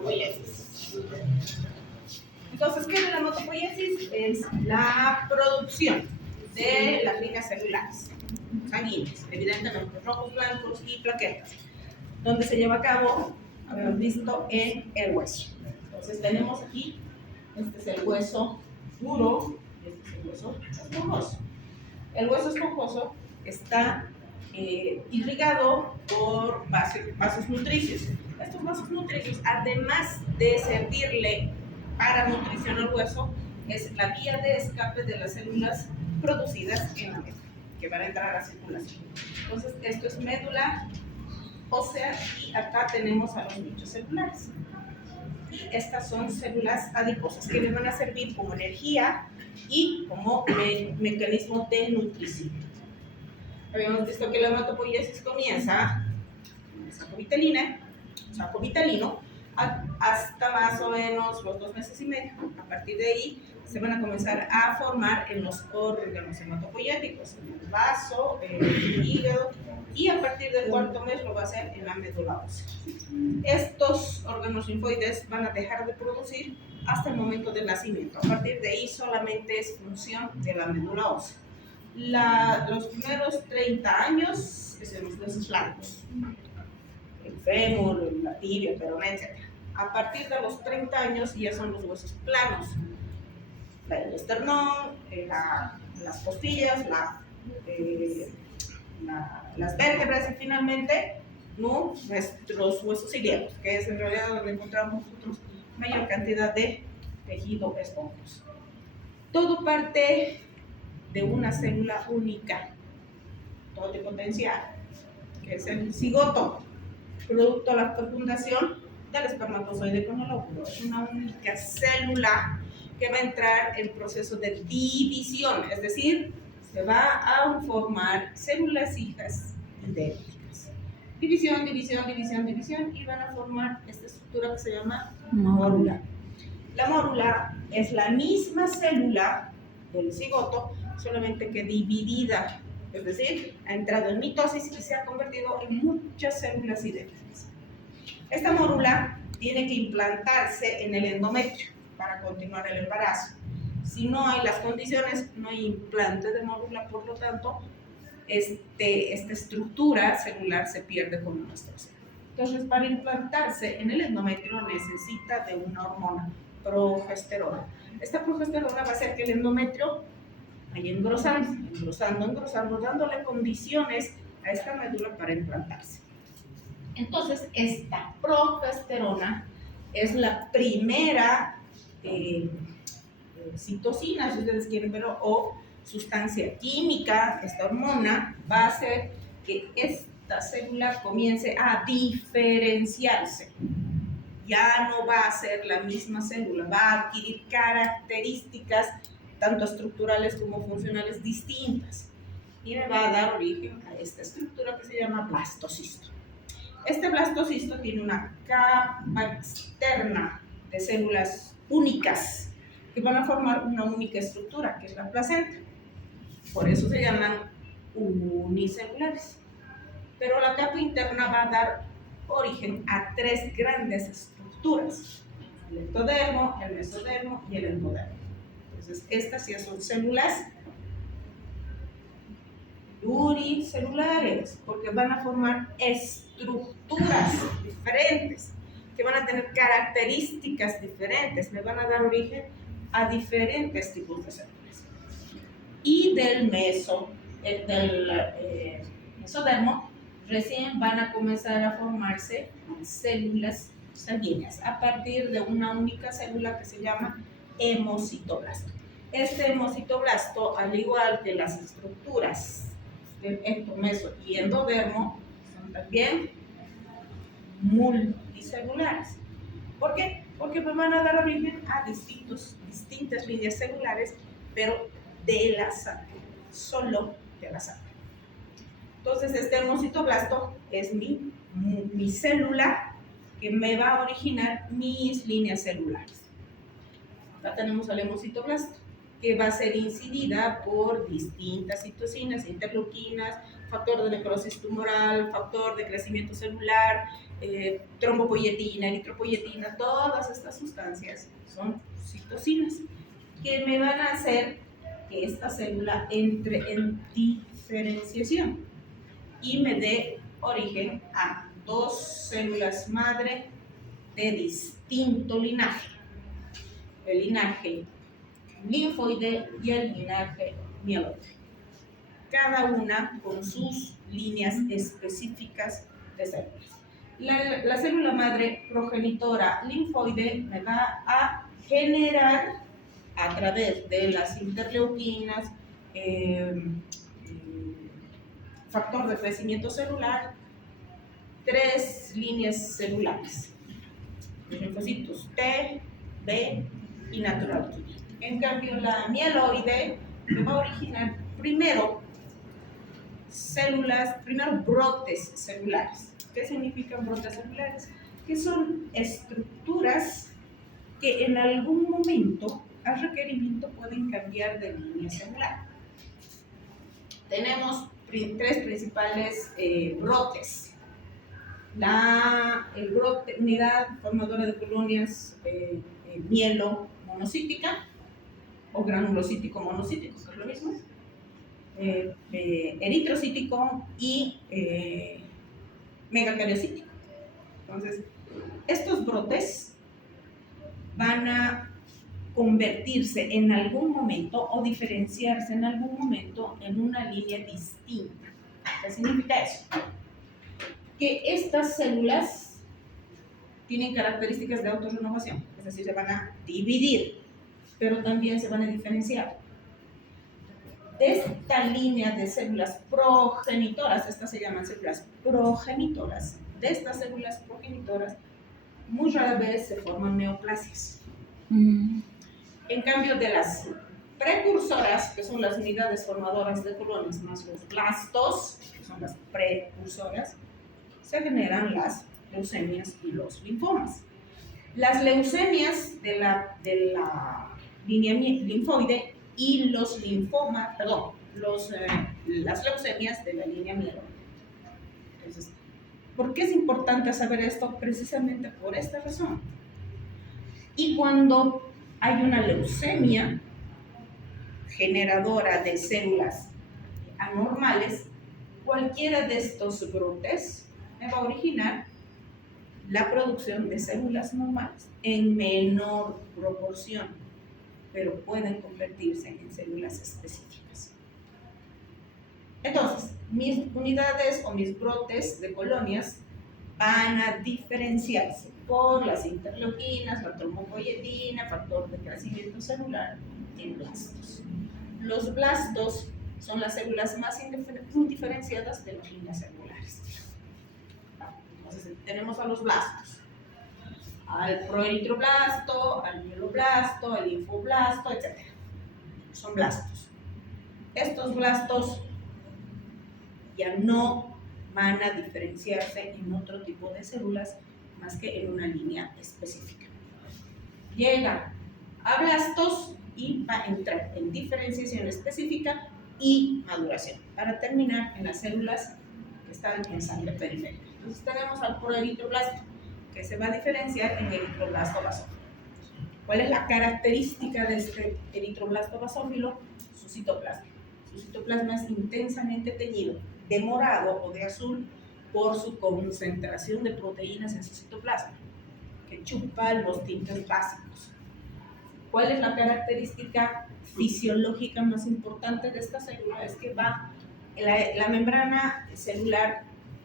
hematopoiesis. Entonces, ¿qué es la hematopoiesis? Es la producción de las líneas celulares sanguíneas, evidentemente rojos, blancos y plaquetas, donde se lleva a cabo, habíamos visto, en el hueso. Entonces tenemos aquí, este es el hueso duro y este es el hueso esponjoso. El hueso esponjoso está irrigado por vasos nutricios. Estos vasos nutricios, además de servirle para nutrición al hueso, es la vía de escape de las células producidas en la médula, que van a entrar a la circulación. Entonces, esto es médula ósea y acá tenemos a los nichos celulares. Y estas son células adiposas que les van a servir como energía y como mecanismo de nutrición. Habíamos visto que la hematopoiesis comienza con el saco vitalino, hasta más o menos los 2 meses y medio. A partir de ahí se van a comenzar a formar en los órganos hematopoyéticos, en el vaso, en el hígado, y a partir del 4º mes lo va a hacer en la médula ósea. Estos órganos linfoides van a dejar de producir hasta el momento del nacimiento. A partir de ahí solamente es función de la médula ósea. Los primeros 30 años es en los huesos largos, el fémur, la tibia, peroné, etc. A partir de los 30 años ya son los huesos planos, el esternón, las costillas, las vértebras y finalmente nuestros huesos ilíacos, que es en realidad donde encontramos nosotros mayor cantidad de tejido esponjoso. Todo parte de una célula única, totipotencial, que es el cigoto, producto de la fecundación del espermatozoide con el óvulo. Es una única célula que va a entrar en proceso de división, es decir, se va a formar células hijas idénticas. División, y van a formar esta estructura que se llama mórula. La mórula es la misma célula del cigoto, solamente que dividida, es decir, ha entrado en mitosis y se ha convertido en muchas células idénticas. Esta mórula tiene que implantarse en el endometrio para continuar el embarazo. Si no hay las condiciones, no hay implante de mórula, por lo tanto, esta estructura celular se pierde con nuestro ser. Entonces, para implantarse en el endometrio necesita de una hormona, progesterona. Esta progesterona va a hacer que el endometrio vaya engrosando, dándole condiciones a esta médula para implantarse. Entonces, esta progesterona es la primera citocina, si ustedes quieren verlo, o sustancia química. Esta hormona va a hacer que esta célula comience a diferenciarse. Ya no va a ser la misma célula, va a adquirir características tanto estructurales como funcionales distintas y me va a dar origen a esta estructura que se llama blastocisto. Este blastocisto tiene una capa externa de células únicas que van a formar una única estructura, que es la placenta. Por eso se llaman unicelulares. Pero la capa interna va a dar origen a 3 grandes estructuras: el ectodermo, el mesodermo y el endodermo. Entonces, estas ya son células pluricelulares, porque van a formar estructuras diferentes, que van a tener características diferentes, me van a dar origen a diferentes tipos de células. Y del mesodermo, recién van a comenzar a formarse células sanguíneas a partir de una única célula que se llama hemocitoblasto. Este hemocitoblasto, al igual que las estructuras del ecto, meso y endodermo, son también multicelulares. ¿Por qué? Porque van a dar origen a distintas líneas celulares, pero de la sangre, solo de la sangre. Entonces, este hemocitoblasto es mi célula que me va a originar mis líneas celulares. Acá tenemos al hemocitoblasto, que va a ser incidida por distintas citocinas, interleuquinas, factor de necrosis tumoral, factor de crecimiento celular, trombopoyetina, eritropoyetina, todas estas sustancias son citocinas que me van a hacer que esta célula entre en diferenciación y me dé origen a dos células madre de distinto linaje, el linaje linfoide y el linaje mieloide, cada una con sus líneas específicas de células. La célula madre progenitora linfoide me va a generar a través de las interleuquinas, factor de crecimiento celular, 3 líneas celulares, los linfocitos T, B y natural killer. En cambio, la mieloide me va a originar primero brotes celulares. ¿Qué significan brotes celulares? Que son estructuras que en algún momento, a requerimiento, pueden cambiar de línea celular. Tenemos 3 principales brotes. El brote, unidad formadora de colonias mielo monocítica o granulocítico monocítico, que es lo mismo, eritrocítico y megacariocítico. Entonces, estos brotes van a convertirse en algún momento o diferenciarse en algún momento en una línea distinta. ¿Qué significa eso? Que estas células tienen características de autorrenovación, es decir, se van a dividir, pero también se van a diferenciar. De esta línea de células progenitoras, estas se llaman células progenitoras, de estas células progenitoras muy rara vez se forman neoplasias. En cambio, de las precursoras, que son las unidades formadoras de colonias, más los blastos, que son las precursoras, se generan las leucemias y los linfomas. Las leucemias de la línea linfoide y los linfomas, las leucemias de la línea mieloide. Entonces, ¿por qué es importante saber esto? Precisamente por esta razón. Y cuando hay una leucemia generadora de células anormales, cualquiera de estos brotes me va a originar la producción de células normales en menor proporción, pero pueden convertirse en células específicas. Entonces, mis unidades o mis brotes de colonias van a diferenciarse por las interleuquinas, la trombopoyetina, factor de crecimiento celular en blastos. Los blastos son las células más indiferenciadas de las líneas celulares. Entonces, tenemos a los blastos, al proeritroblasto, al mieloblasto, al linfoblasto, etc. Son blastos. Estos blastos ya no van a diferenciarse en otro tipo de células más que en una línea específica. Llega a blastos y va a entrar en diferenciación específica y maduración, para terminar en las células que están en sangre periférica. Entonces tenemos al proeritroblasto, que se va a diferenciar en eritroblasto basófilo. ¿Cuál es la característica de este eritroblasto basófilo? Su citoplasma. Su citoplasma es intensamente teñido de morado o de azul por su concentración de proteínas en su citoplasma, que chupa los tintes básicos. ¿Cuál es la característica fisiológica más importante de esta célula? Es que la membrana celular,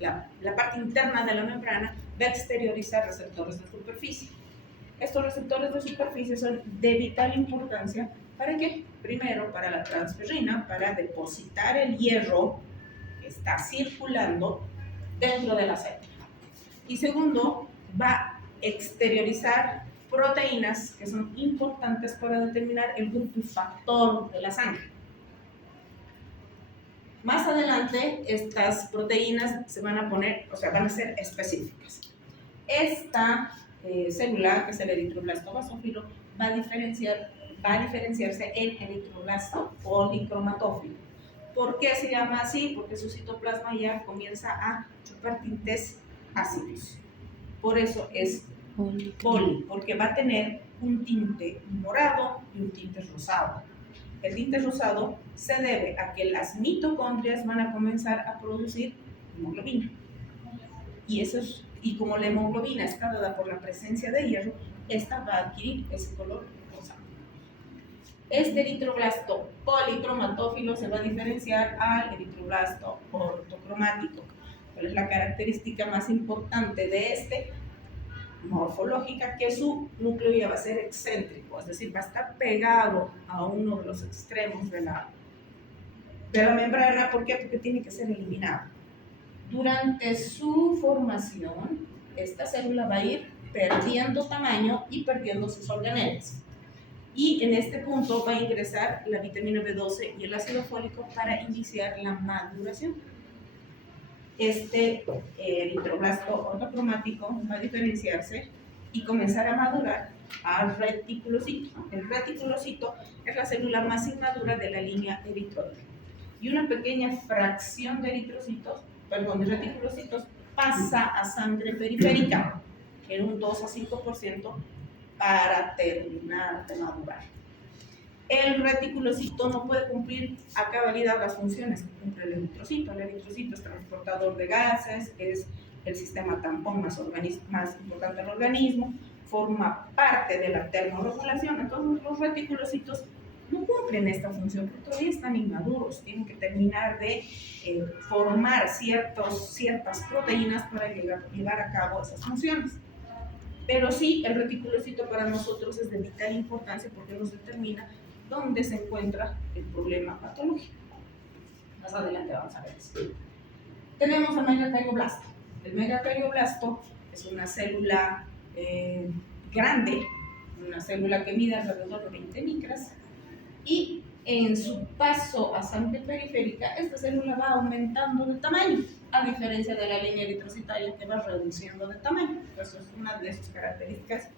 la parte interna de la membrana, va a exteriorizar receptores de superficie. Estos receptores de superficie son de vital importancia. ¿Para qué? Primero, para la transferrina, para depositar el hierro que está circulando dentro de la célula. Y segundo, va a exteriorizar proteínas que son importantes para determinar el grupo factor de la sangre. Más adelante, estas proteínas van a ser específicas. Esta célula, que es el eritroblasto basófilo, va a diferenciarse en eritroblasto policromatófilo. ¿Por qué se llama así? Porque su citoplasma ya comienza a chupar tintes ácidos. Por eso es poli, porque va a tener un tinte morado y un tinte rosado. El tinte rosado se debe a que las mitocondrias van a comenzar a producir hemoglobina. Y como la hemoglobina está dada por la presencia de hierro, esta va a adquirir ese color rosado. Este eritroblasto policromatófilo se va a diferenciar al eritroblasto ortocromático. ¿Cuál es la característica más importante de este? Morfológica, que su núcleo ya va a ser excéntrico, es decir, va a estar pegado a uno de los extremos de la membrana. ¿Por qué? Porque tiene que ser eliminado. Durante su formación, esta célula va a ir perdiendo tamaño y perdiendo sus organelas. Y en este punto va a ingresar la vitamina B12 y el ácido fólico para iniciar la maduración. Este eritroblasto ortocromático va a diferenciarse y comenzar a madurar al reticulocito. El reticulocito es la célula más inmadura de la línea eritroide. Y una pequeña fracción de reticulocitos pasa a sangre periférica, en un 2 a 5%, para terminar de madurar. El reticulocito no puede cumplir a cabalidad las funciones que cumple el eritrocito. El eritrocito es transportador de gases, es el sistema tampón más importante del organismo, forma parte de la termorregulación. Entonces los reticulocitos no cumplen esta función porque todavía están inmaduros, tienen que terminar de formar ciertas proteínas para llevar a cabo esas funciones. Pero sí, el reticulocito para nosotros es de vital importancia porque nos determina dónde se encuentra el problema patológico. Más adelante vamos a ver eso. Tenemos el megacardioblasto. El megacardioblasto es una célula grande, una célula que mide alrededor de 20 micras, y en su paso a sangre periférica, esta célula va aumentando de tamaño, a diferencia de la línea eritrocitaria que va reduciendo de tamaño. Eso es una de sus características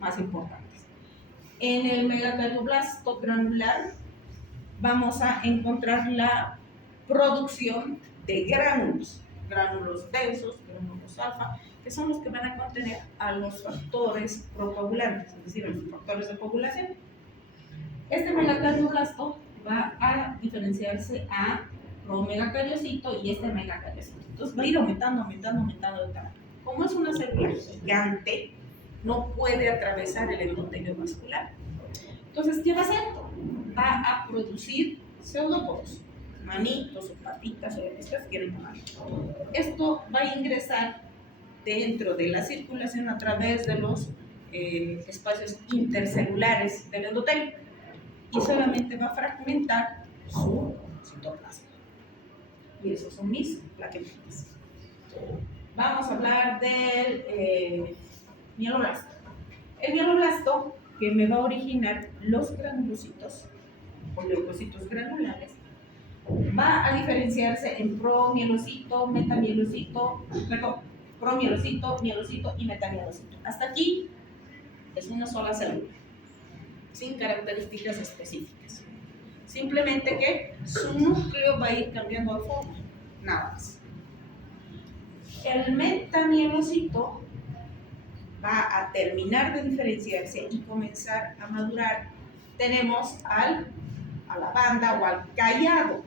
más importantes. En el megacardioblasto granular vamos a encontrar la producción de gránulos densos, gránulos alfa, que son los que van a contener a los factores procoagulantes, es decir, a los factores de coagulación. Este megacardioblasto va a diferenciarse a promegacariocito y este megacariocito. Entonces va a ir aumentando de tamaño. Como es una célula gigante, no puede atravesar el endotelio vascular. Entonces, ¿qué va a hacer? Va a producir pseudoporos, manitos o patitas o lo que ustedes quieran llamar. Esto va a ingresar dentro de la circulación a través de los espacios intercelulares del endotelio y solamente va a fragmentar su citoplasma. Y esos son mis plaquetitas. Vamos a hablar del mieloblasto. El mieloblasto, que me va a originar los granulocitos o leucocitos granulares, va a diferenciarse en promielocito, metamielocito, promielocito, mielocito y metamielocito. Hasta aquí es una sola célula, sin características específicas. Simplemente que su núcleo va a ir cambiando de forma, nada más. El metamielocito va a terminar de diferenciarse y comenzar a madurar. Tenemos a la banda o al callado,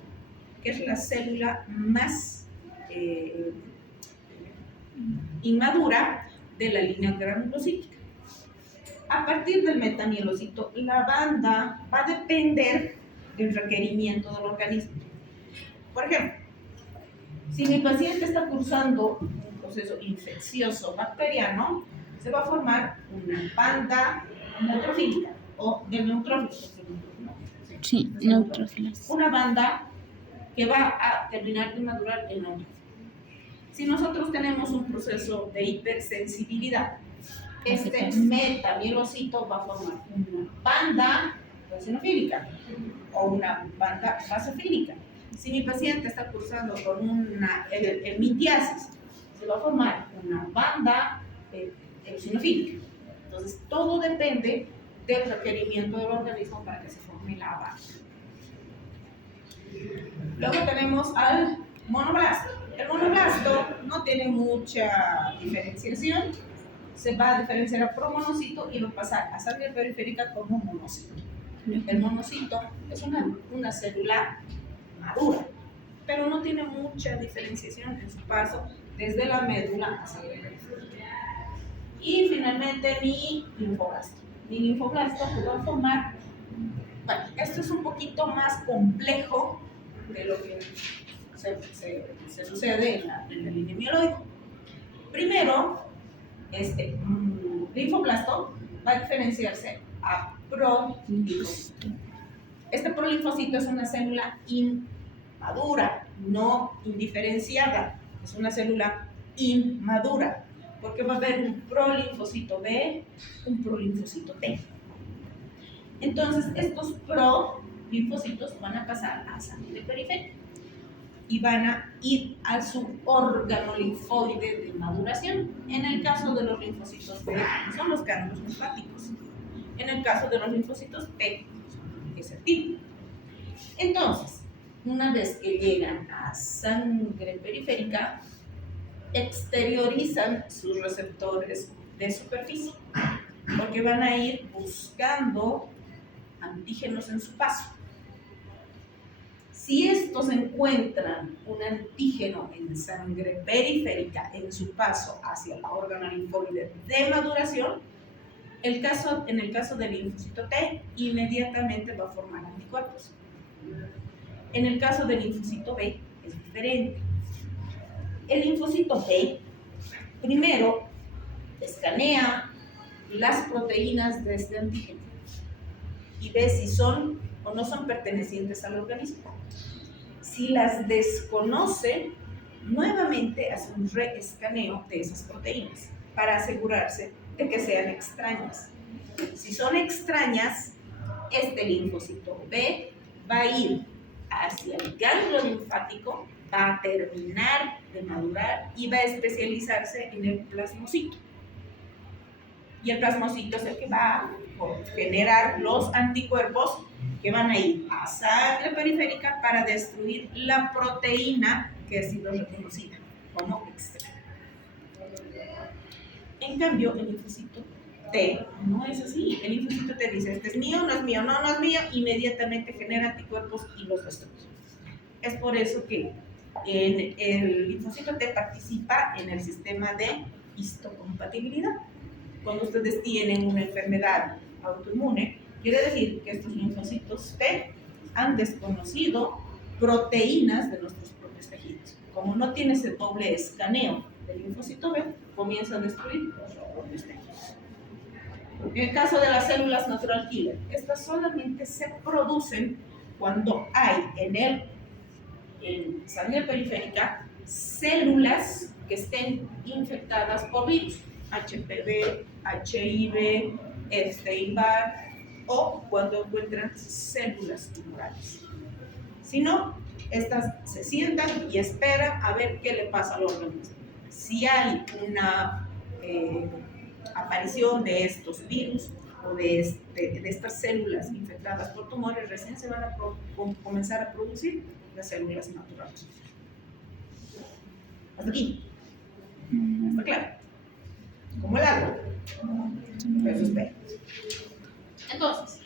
que es la célula más inmadura de la línea granulocítica. A partir del metamielocito, la banda va a depender del requerimiento del organismo. Por ejemplo, si mi paciente está cursando un proceso infeccioso bacteriano, se va a formar una banda neutrofílica o de neutrófilos. Sí, neutrófilos. Una banda que va a terminar de madurar en neutrófilo. Si nosotros tenemos un proceso de hipersensibilidad, este metamielocito va a formar una banda eosinofílica o una banda basofílica. Si mi paciente está cursando con una mitiasis, se va a formar una banda eosinofílica. Entonces, todo depende del requerimiento del organismo para que se forme la banda. Luego tenemos al monoblasto. El monoblasto no tiene mucha diferenciación. Se va a diferenciar a promonocito y va a pasar a sangre periférica como monocito. El monocito es una célula madura, pero no tiene mucha diferenciación en su paso desde la médula a sangre periférica. Y finalmente mi linfoblasto. Mi linfoblasto va a formar, bueno, esto es un poquito más complejo de lo que se sucede en la línea mieloide. Primero, linfoblasto va a diferenciarse a prolinfocito. Este prolinfocito es una célula inmadura, no indiferenciada, es una célula inmadura, porque va a haber un prolinfocito B, un prolinfocito T. Entonces, estos prolinfocitos van a pasar a sangre periférica y van a ir a su órgano linfoide de maduración. En el caso de los linfocitos B, son los ganglios linfáticos. En el caso de los linfocitos T, es el tipo. Entonces, una vez que llegan a sangre periférica, exteriorizan sus receptores de superficie, porque van a ir buscando antígenos en su paso. Si estos encuentran un antígeno en sangre periférica en su paso hacia el órgano linfoide de maduración, en el caso del linfocito T, inmediatamente va a formar anticuerpos. En el caso del linfocito B es diferente. El linfocito B primero escanea las proteínas de este antígeno y ve si son o no son pertenecientes al organismo. Si las desconoce, nuevamente hace un reescaneo de esas proteínas para asegurarse de que sean extrañas. Si son extrañas, este linfocito B va a ir hacia el ganglio linfático, va a terminar de madurar y va a especializarse en el plasmocito. Y el plasmocito es el que va a generar los anticuerpos que van a ir a sangre periférica para destruir la proteína que ha sido reconocida como extraña. En cambio, el linfocito T no es así. El linfocito T dice, este es mío, no es mío, no es mío, inmediatamente genera anticuerpos y los destruye. Es por eso que el linfocito T participa en el sistema de histocompatibilidad. Cuando ustedes tienen una enfermedad autoinmune, quiere decir que estos linfocitos T han desconocido proteínas de nuestros propios tejidos. Como no tiene ese doble escaneo del linfocito B, comienza a destruir los propios tejidos. En el caso de las células natural killer, estas solamente se producen cuando hay en sangre periférica células que estén infectadas por virus, HPV, HIV, Epstein-Barr, o cuando encuentran células tumorales. Si no, estas se sientan y esperan a ver qué le pasa al organismo. Si hay una aparición de estos virus o de estas células infectadas por tumores, recién se van a comenzar a producir las células naturales. Hasta aquí. ¿Está claro? Como el agua. Eso espera. Entonces,